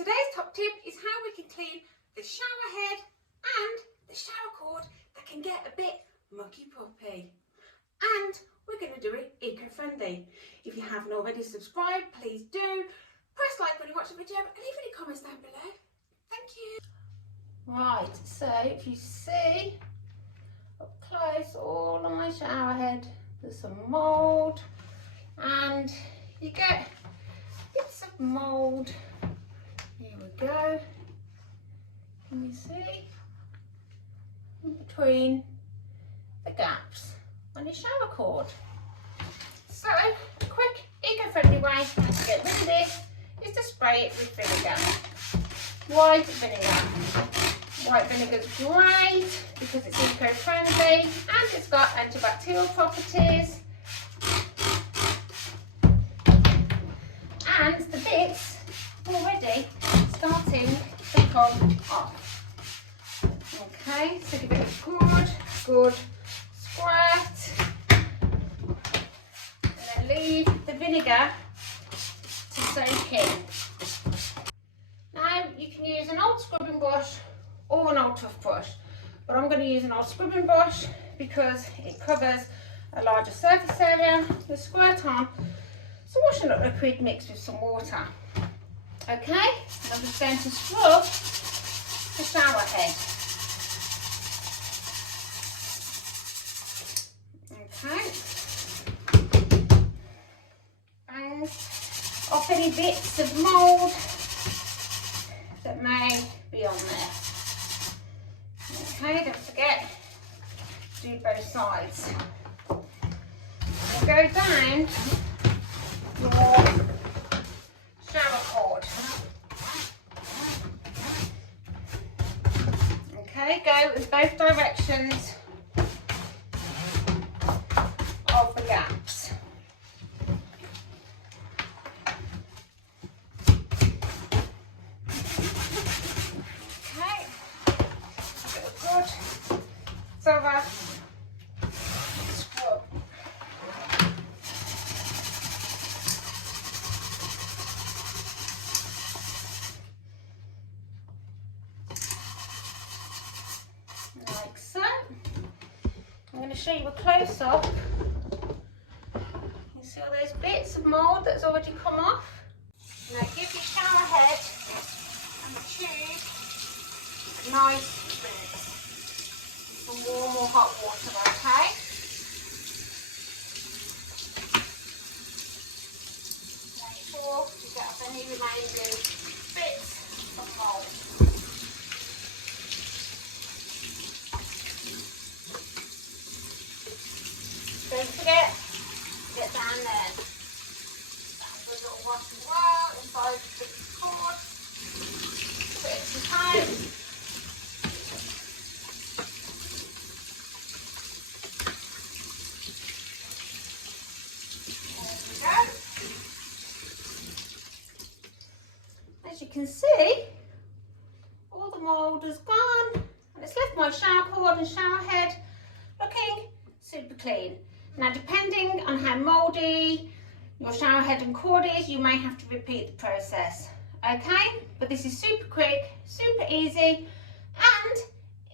Today's top tip is how we can clean the shower head and the shower cord that can get a bit mucky puppy. And we're going to do it eco-friendly. If you haven't already subscribed, please do. Press like when you watch the video and leave any comments down below. Thank you. Right, so if you see up close all on my shower head, there's some mould and you get bits of mould. Here we go. Can you see? In between the gaps on your shower cord. So, a quick eco-friendly way to get rid of this is to spray it with vinegar. White vinegar. White vinegar is great because it's eco-friendly and it's got antibacterial properties. And the bits already starting to come off. Okay, so give it a good squirt. And then leave the vinegar to soak in. Now you can use an old scrubbing brush or an old toothbrush, but I'm going to use an old scrubbing brush because it covers a larger surface area. You squirt on some washing up liquid mixed with some water. Okay, and I'm just going to scrub the shower head. Okay, and off any bits of mould that may be on there. Okay, don't forget to do both sides. And go down your shower cord. Okay, go in both directions of the gaps. Okay, give it a good thorough scrub. Like so. I'm going to show you a close-up. You see all those bits of mould that's already come off? Now give your shower head and the tube a nice rinse. Some warm or hot water, okay? Make sure you get off any remaining bits of mould. Don't forget to get down there. Have a little wash as well inside the cord. Put it some time. There we go. As you can see, all the mould is gone and it's left my shower cord and shower head looking super clean. Now, depending on how mouldy your shower head and cord is, you may have to repeat the process, okay? But this is super quick, super easy and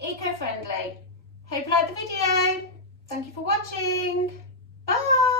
eco-friendly. Hope you liked the video. Thank you for watching. Bye.